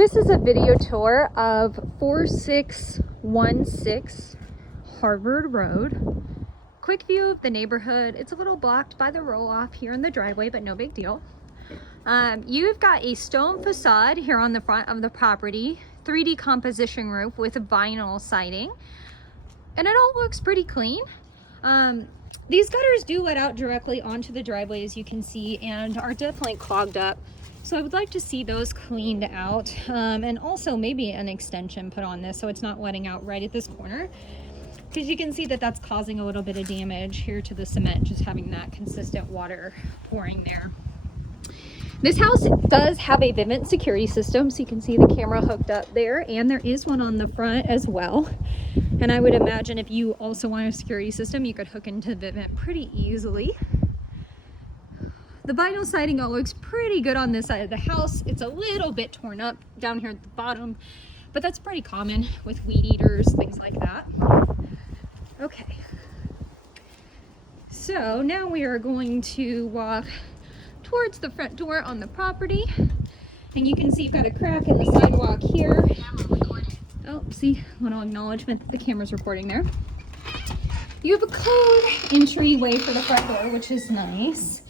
This is a video tour of 4616 Harvard Road. Quick view of the neighborhood. It's a little blocked by the roll-off here in the driveway, but no big deal. You've got a stone facade here on the front of the property, 3D composition roof with vinyl siding, and it all looks pretty clean. These gutters do let out directly onto the driveway, as you can see, and are definitely clogged up. So I would like to see those cleaned out, and also maybe an extension put on this so it's not letting out right at this corner, because you can see that that's causing a little bit of damage here to the cement, just having that consistent water pouring there. This house does have a Vivint security system, so you can see the camera hooked up there, and there is one on the front as well. And I would imagine if you also want a security system, you could hook into Vivint pretty easily. The vinyl siding all looks pretty good on this side of the house. It's a little bit torn up down here at the bottom, but that's pretty common with weed eaters, things like that. Okay, so now we are going to walk towards the front door on the property, and you can see you've got a crack in the sidewalk here. Oh, see, little acknowledgement that the camera's recording there. You have a code entryway for the front door, which is nice.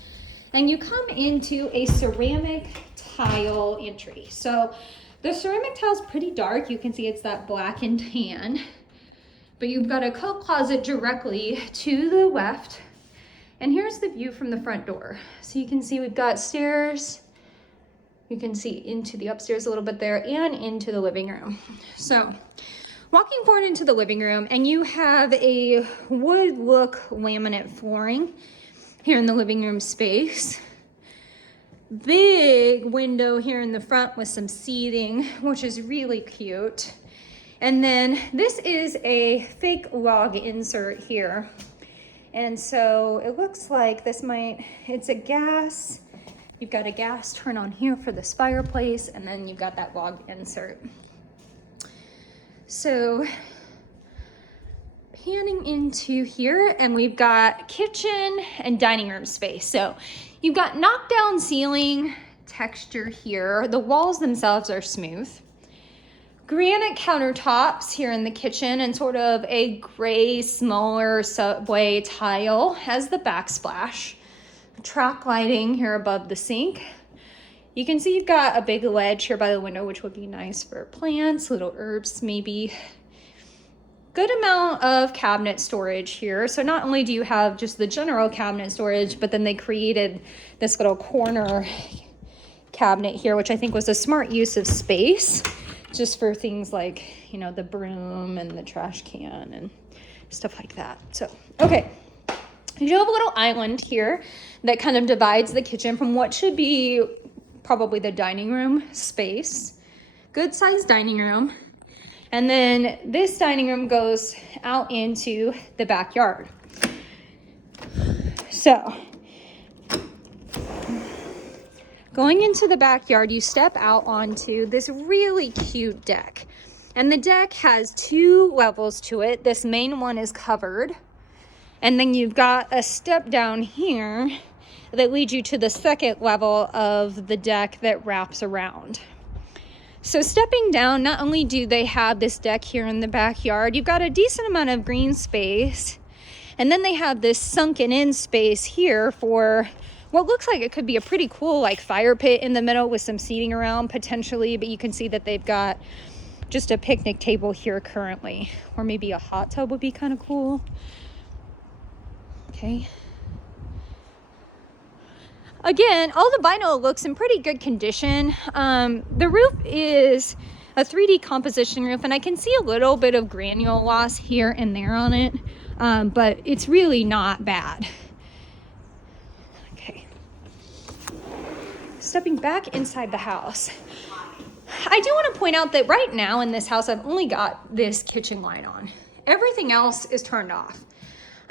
And you come into a ceramic tile entry. So the ceramic tile is pretty dark. You can see it's that black and tan. But you've got a coat closet directly to the left. And here's the view from the front door. So you can see we've got stairs. You can see into the upstairs a little bit there and into the living room. So walking forward into the living room, and you have a wood look laminate flooring here in the living room space. Big window here in the front with some seating, which is really cute. And then this is a fake log insert here. And so it looks like it's a gas. You've got a gas turn on here for this fireplace, and then you've got that log insert. So panning into here, and we've got kitchen and dining room space. So you've got knockdown ceiling texture here. The walls themselves are smooth. Granite countertops here in the kitchen, and sort of a gray, smaller subway tile as the backsplash. Track lighting here above the sink. You can see you've got a big ledge here by the window, which would be nice for plants, little herbs maybe. Good amount of cabinet storage here. So not only do you have just the general cabinet storage, but then they created this little corner cabinet here, which I think was a smart use of space, just for things like, you know, the broom and the trash can and stuff like that. So, okay. You have a little island here that kind of divides the kitchen from what should be probably the dining room space. Good sized dining room. And then this dining room goes out into the backyard. So going into the backyard, you step out onto this really cute deck. And the deck has two levels to it. This main one is covered. And then you've got a step down here that leads you to the second level of the deck that wraps around. So stepping down, not only do they have this deck here in the backyard, you've got a decent amount of green space. And then they have this sunken in space here for what looks like it could be a pretty cool like fire pit in the middle with some seating around potentially. But you can see that they've got just a picnic table here currently, or maybe a hot tub would be kind of cool. Okay. Again, all the vinyl looks in pretty good condition. The roof is a 3D composition roof, and I can see a little bit of granule loss here and there on it, but it's really not bad. Okay. Stepping back inside the house. I do want to point out that right now in this house, I've only got this kitchen light on. Everything else is turned off.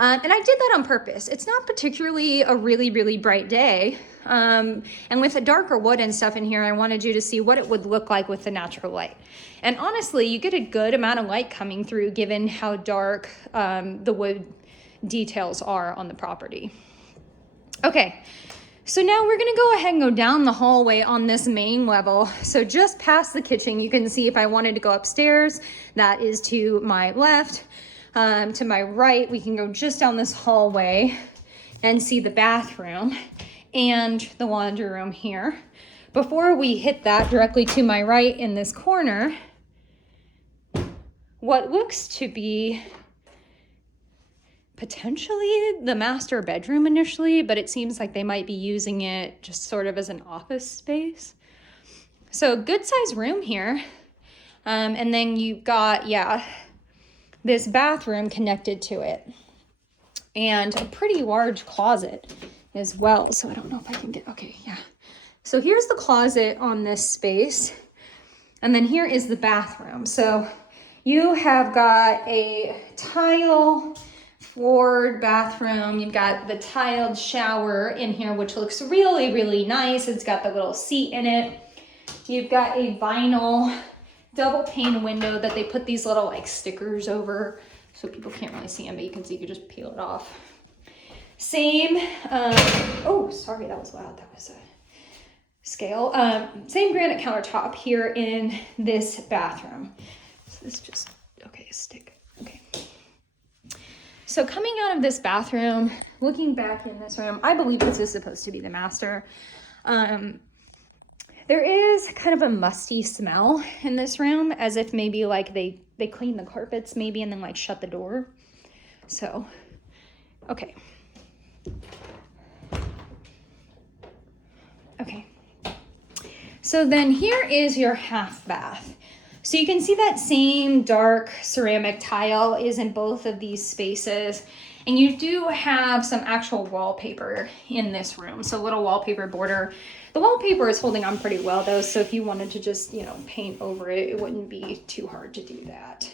And I did that on purpose. It's not particularly a really, really bright day. And with the darker wood and stuff in here, I wanted you to see what it would look like with the natural light. And honestly, you get a good amount of light coming through given how dark the wood details are on the property. Okay, So now we're gonna go ahead and go down the hallway on this main level. So just past the kitchen, you can see if I wanted to go upstairs, that is to my left. To my right, we can go just down this hallway and see the bathroom and the laundry room here. Before we hit that, directly to my right in this corner, what looks to be potentially the master bedroom initially, but it seems like they might be using it just sort of as an office space. So good size room here. And then you've got, this bathroom connected to it and a pretty large closet as well. So I don't know if I can get, okay, yeah. So here's the closet on this space. And then here is the bathroom. So you have got a tile floored bathroom. You've got the tiled shower in here, which looks really, really nice. It's got the little seat in it. You've got a vinyl double pane window that they put these little like stickers over so people can't really see them, but you can see you can just peel it off. Same, oh, sorry, that was loud. That was a scale. Same granite countertop here in this bathroom. So this just, okay, stick, okay. So coming out of this bathroom, looking back in this room, I believe this is supposed to be the master. There is kind of a musty smell in this room, as if maybe like they clean the carpets maybe and then like shut the door. So, okay. Okay. So then here is your half bath. So you can see that same dark ceramic tile is in both of these spaces. And you do have some actual wallpaper in this room. So a little wallpaper border. The wallpaper is holding on pretty well though. So if you wanted to just, you know, paint over it, it wouldn't be too hard to do that.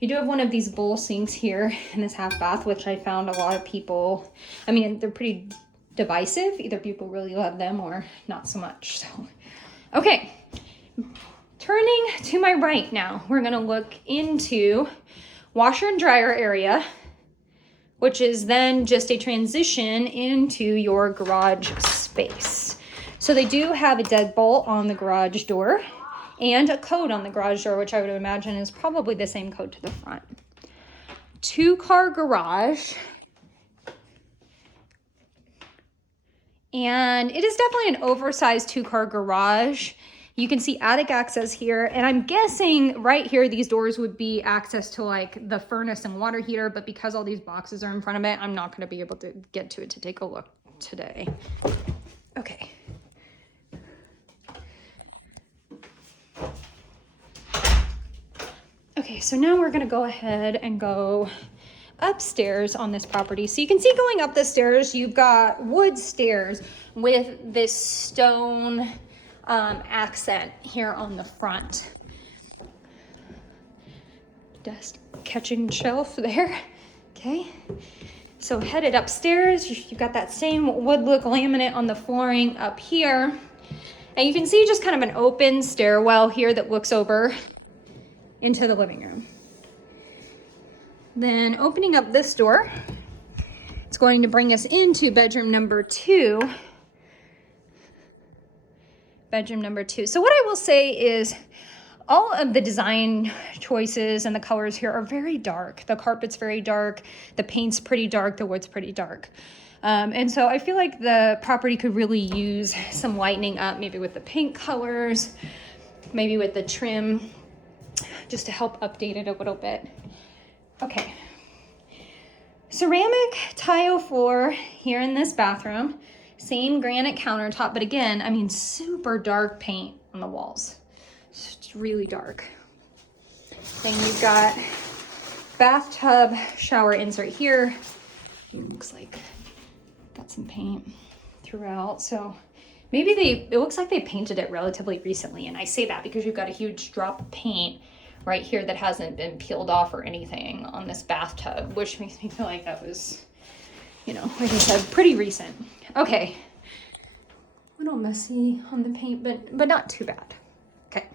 You do have one of these bowl sinks here in this half bath, which I found a lot of people, I mean, they're pretty divisive. Either people really love them or not so much. So, okay. Turning to my right now, we're gonna look into washer and dryer area, which is then just a transition into your garage space. So they do have a deadbolt on the garage door and a code on the garage door, which I would imagine is probably the same code to the front. 2-car garage. And it is definitely an oversized 2-car garage. You can see attic access here, and I'm guessing right here these doors would be access to like the furnace and water heater, but because all these boxes are in front of it, I'm not going to be able to get to it to take a look today. Okay. Okay, so now we're going to go ahead and go upstairs on this property. So you can see going up the stairs, you've got wood stairs with this stone accent here on the front. Dust catching shelf there. Okay, so headed upstairs, you've got that same wood look laminate on the flooring up here. And you can see just kind of an open stairwell here that looks over into the living room. Then opening up this door, it's going to bring us into bedroom number 2. Bedroom number 2. So what I will say is all of the design choices and the colors here are very dark. The carpet's very dark, the paint's pretty dark, the wood's pretty dark. And so I feel like the property could really use some lightening up, maybe with the paint colors, maybe with the trim, just to help update it a little bit. Okay. Ceramic tile floor here in this bathroom. Same granite countertop, but again, I mean, super dark paint on the walls. It's really dark. Then you've got bathtub shower insert here. It looks like got some paint throughout. So maybe it looks like they painted it relatively recently. And I say that because you've got a huge drop of paint right here that hasn't been peeled off or anything on this bathtub, which makes me feel like that was, you know, like I said, pretty recent. Okay, a little messy on the paint, but not too bad. Okay,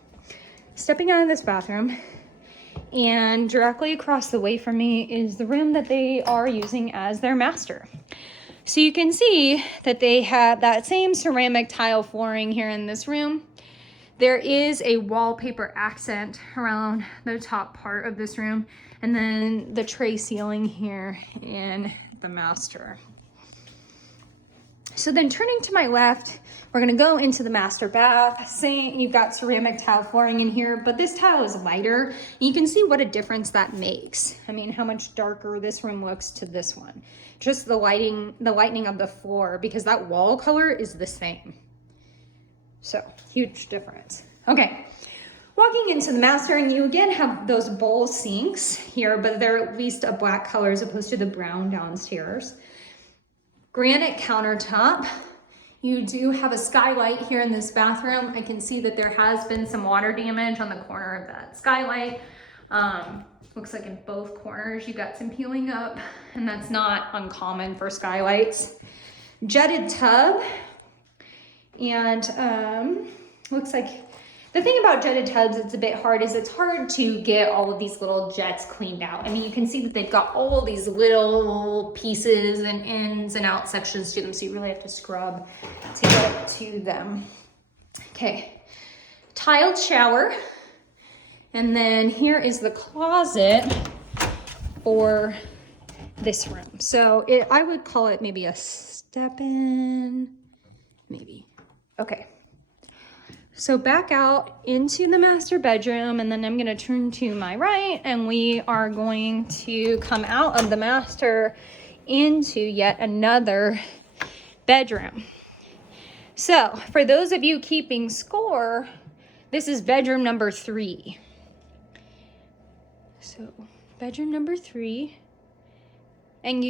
stepping out of this bathroom, and directly across the way from me is the room that they are using as their master. So you can see that they have that same ceramic tile flooring here in this room. There is a wallpaper accent around the top part of this room, and then the tray ceiling here in the master. So then turning to my left, we're gonna go into the master bath. Saying you've got ceramic tile flooring in here, but this tile is lighter. You can see what a difference that makes. I mean, how much darker this room looks to this one. Just the lightening of the floor, because that wall color is the same. So, huge difference. Okay, walking into the master, and you again have those bowl sinks here, but they're at least a black color as opposed to the brown downstairs. Granite countertop. You do have a skylight here in this bathroom. I can see that there has been some water damage on the corner of that skylight. Looks like in both corners you got some peeling up, and that's not uncommon for skylights. Jetted tub, and looks like the thing about jetted tubs, it's a bit hard, is it's hard to get all of these little jets cleaned out. I mean, you can see that they've got all these little pieces and ins and out sections to them, so you really have to scrub to get to them. Okay, tiled shower. And then here is the closet for this room. So I would call it maybe a step-in, maybe. Okay. So back out into the master bedroom, and then I'm gonna turn to my right, and we are going to come out of the master into yet another bedroom. So for those of you keeping score, this is bedroom number 3. So bedroom number 3, and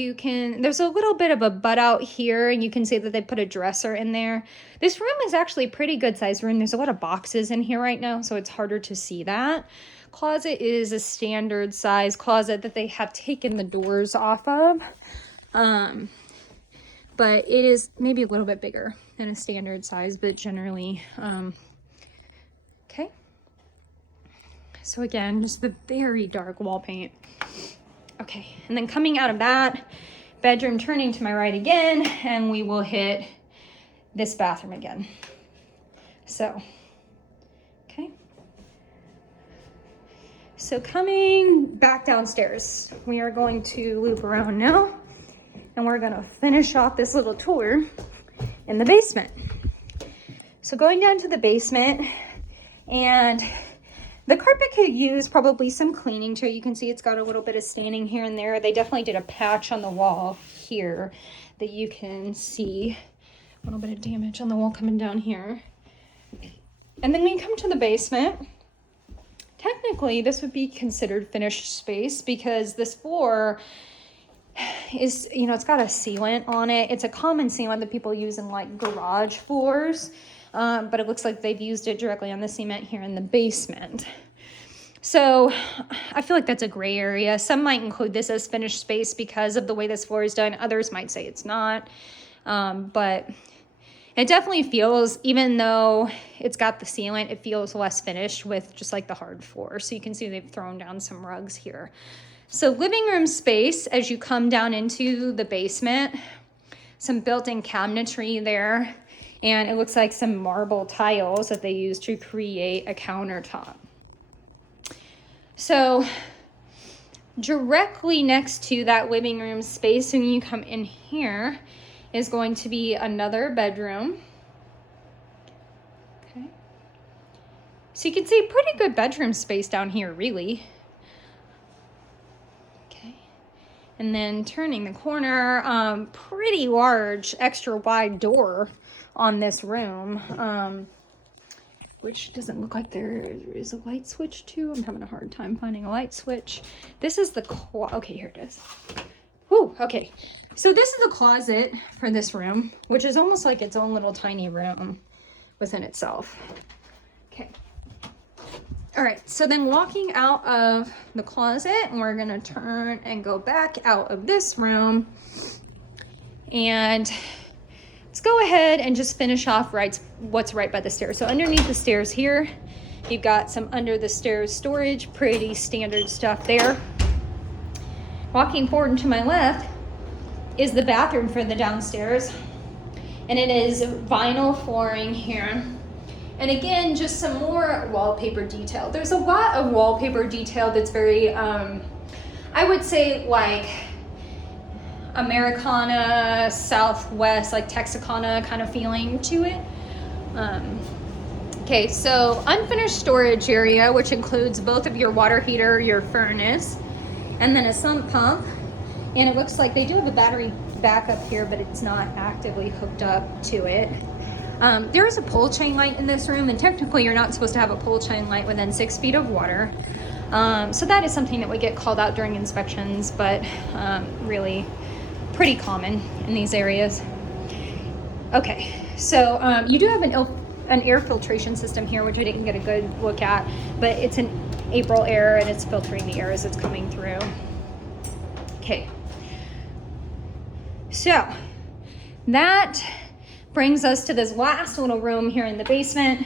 there's a little bit of a butt out here, and you can see that they put a dresser in there. This room is actually a pretty good sized room. There's a lot of boxes in here right now, so it's harder to see that. Closet is a standard size closet that they have taken the doors off of. But it is maybe a little bit bigger than a standard size, but generally, okay. So again, just the very dark wall paint. Okay, and then coming out of that bedroom, turning to my right again, and we will hit this bathroom again. So, okay. So coming back downstairs, we are going to loop around now, and we're gonna finish off this little tour in the basement. So going down to the basement, and the carpet could use probably some cleaning too. You can see it's got a little bit of staining here and there. They definitely did a patch on the wall here that you can see. A little bit of damage on the wall coming down here. And then we come to the basement. Technically, this would be considered finished space because this floor is, it's got a sealant on it. It's a common sealant that people use in like garage floors. But it looks like they've used it directly on the cement here in the basement. So I feel like that's a gray area. Some might include this as finished space because of the way this floor is done. Others might say it's not. But it definitely feels, even though it's got the sealant, it feels less finished with just like the hard floor. So you can see they've thrown down some rugs here. So living room space as you come down into the basement, some built-in cabinetry there. And it looks like some marble tiles that they use to create a countertop. So directly next to that living room space, when you come in here, is going to be another bedroom. Okay. So you can see pretty good bedroom space down here, really. Okay. And then turning the corner, pretty large, extra wide door on this room, which doesn't look like there is a light switch too. I'm having a hard time finding a light switch. This is the okay, here it is. Whew, okay. So this is the closet for this room, which is almost like its own little tiny room within itself. Okay. All right, so then walking out of the closet, and we're gonna turn and go back out of this room, and let's go ahead and just finish off what's right by the stairs. So underneath the stairs here, you've got some under the stairs storage, pretty standard stuff there. Walking forward and to my left, is the bathroom for the downstairs. And it is vinyl flooring here. And again, just some more wallpaper detail. There's a lot of wallpaper detail that's very, I would say like Americana, Southwest, like Texarkana kind of feeling to it. Okay, so unfinished storage area, which includes both of your water heater, your furnace, and then a sump pump. And it looks like they do have a battery backup here, but it's not actively hooked up to it. There is a pole chain light in this room, and technically you're not supposed to have a pole chain light within 6 feet of water. So that is something that would get called out during inspections, but really pretty common in these areas. Okay, so you do have an air filtration system here, which I didn't get a good look at, but it's an April air and it's filtering the air as it's coming through. Okay, so that brings us to this last little room here in the basement.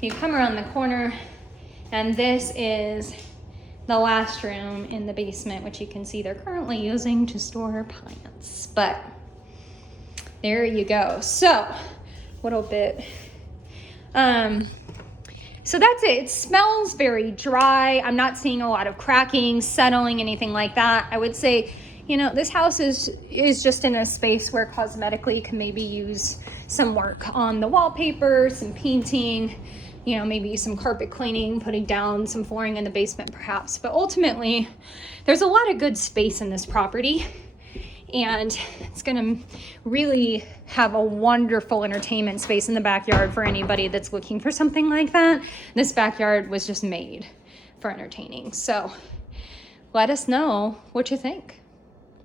You come around the corner and this is the last room in the basement, which you can see they're currently using to store plants, but there you go. So a little bit, so that's it. It smells very dry. I'm not seeing a lot of cracking, settling, anything like that. I would say, you know, this house is just in a space where cosmetically you can maybe use some work on the wallpaper, some painting, you know, maybe some carpet cleaning, putting down some flooring in the basement perhaps. But ultimately, there's a lot of good space in this property, and it's gonna really have a wonderful entertainment space in the backyard for anybody that's looking for something like that. This backyard was just made for entertaining. So let us know what you think.